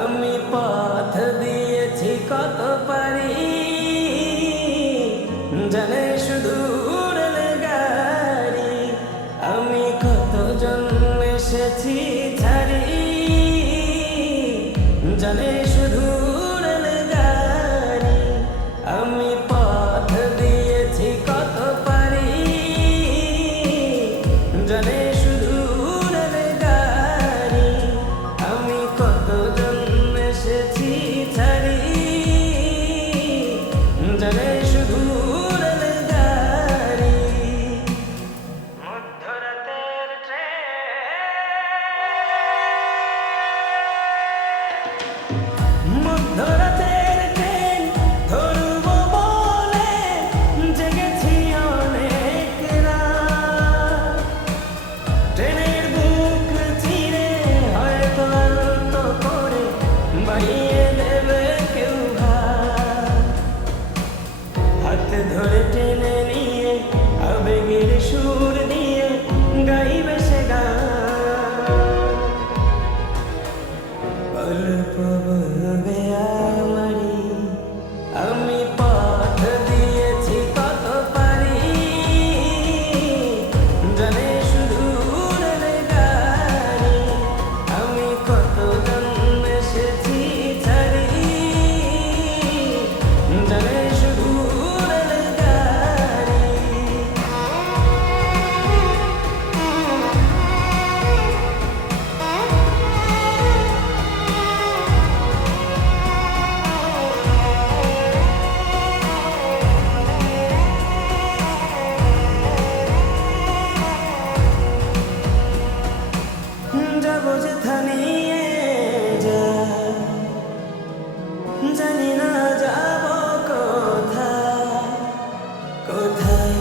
আমি পথ দিয়েছি কত পারি, জানে শুধু উড়াল গাড়ি। আমি কতজন এসেছি ছাড়ি, জানে শুধু উড়াল গাড়ি। আমি পথ দিয়েছি কত পারি, জানে শুধু উড়াল গাড়ি। আমি কতজন এসেছি ছাড়ি, জানে শুধু উড়াল গাড়ি। মধ্যরাতের মধ্যরাতের ট্রেন ধরব বলে জেগেছি অনেক রাত। ট্রেনের বুক চিরে হয়তো আলতো করে বাড়িয়ে দেবে কেউ হাত। হাতে ধরে টেনে নিয়ে আবেগের সুর দিয়ে গাইবে সে গান। গল্প বলবে আমারি, আমি পথ দিয়েছি কত পারি, জানে শুধু উড়াল গাড়ি। আমি কতজন এসেছি ছাড়ি, জানে শুধু উড়াল গাড়ি। যাবো যেথা নিয়ে যা, জানি না যাব কোথায়। কোথায়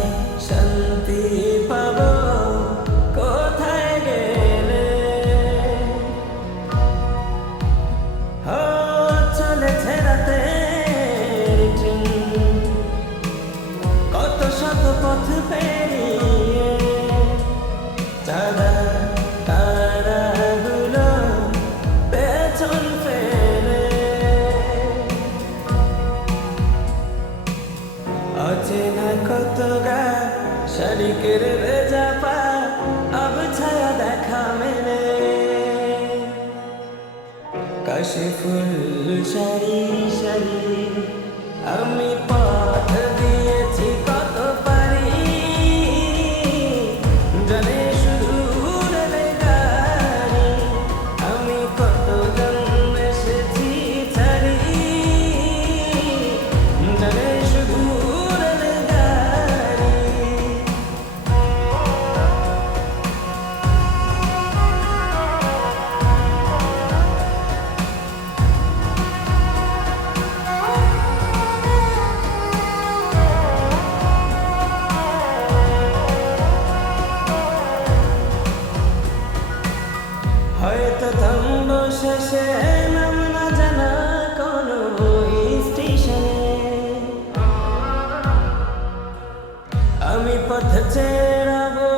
শান্তি পাবো, কোথায় গেলে চলেছে রাতের ট্রেন। কত শত পথ পেরিয়ে চাঁদা তারাগুলো পেছন ফেলে। অচেনা কত গান শালিকের ভেজা পা, আবছায়া দেখা মেলে। কাশে ফুল সারি সারি, আমি পথ দিয়েছি কত পারি, জানে শুধু উড়াল গাড়ি। আমি কতজন এসেছি ছাড়ি, জানে শুধু উড়াল গাড়ি। হয়তো থামবো শেষে নাম না জানা কোনো স্টেশনে। আমি পথ চেরাবো,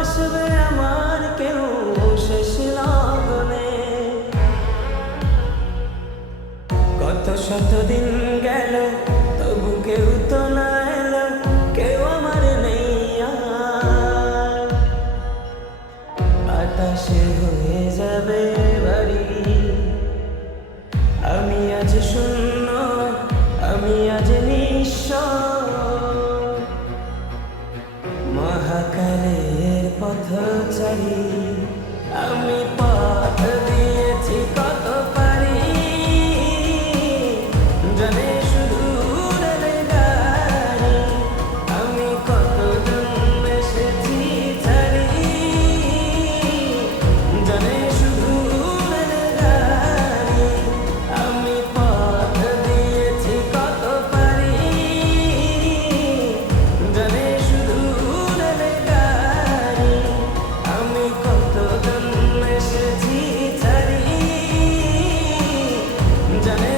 আসবে আমার কেউ শেষ লগনে। কত শত দিন গেল তবু কেউ তো না এলো, কেউ আমার নেই আর। বাতাসে হয়ে যাবে বাড়ি, আমি আজ শূন্য, আমি আজ নিঃস্ব। মহাকালের পথচারী, আমি পথ দিয়েছি কত পারি, জানে শুধু উড়াল গাড়ি। আমি কতজন এসেছি ছাড়ি, জানে শুধু উড়াল গাড়ি। আমি পথ দিয়েছি কত পারি, জানে শুধু উড়াল গাড়ি। আমি কতজন এসেছি ছাড়ি, জানে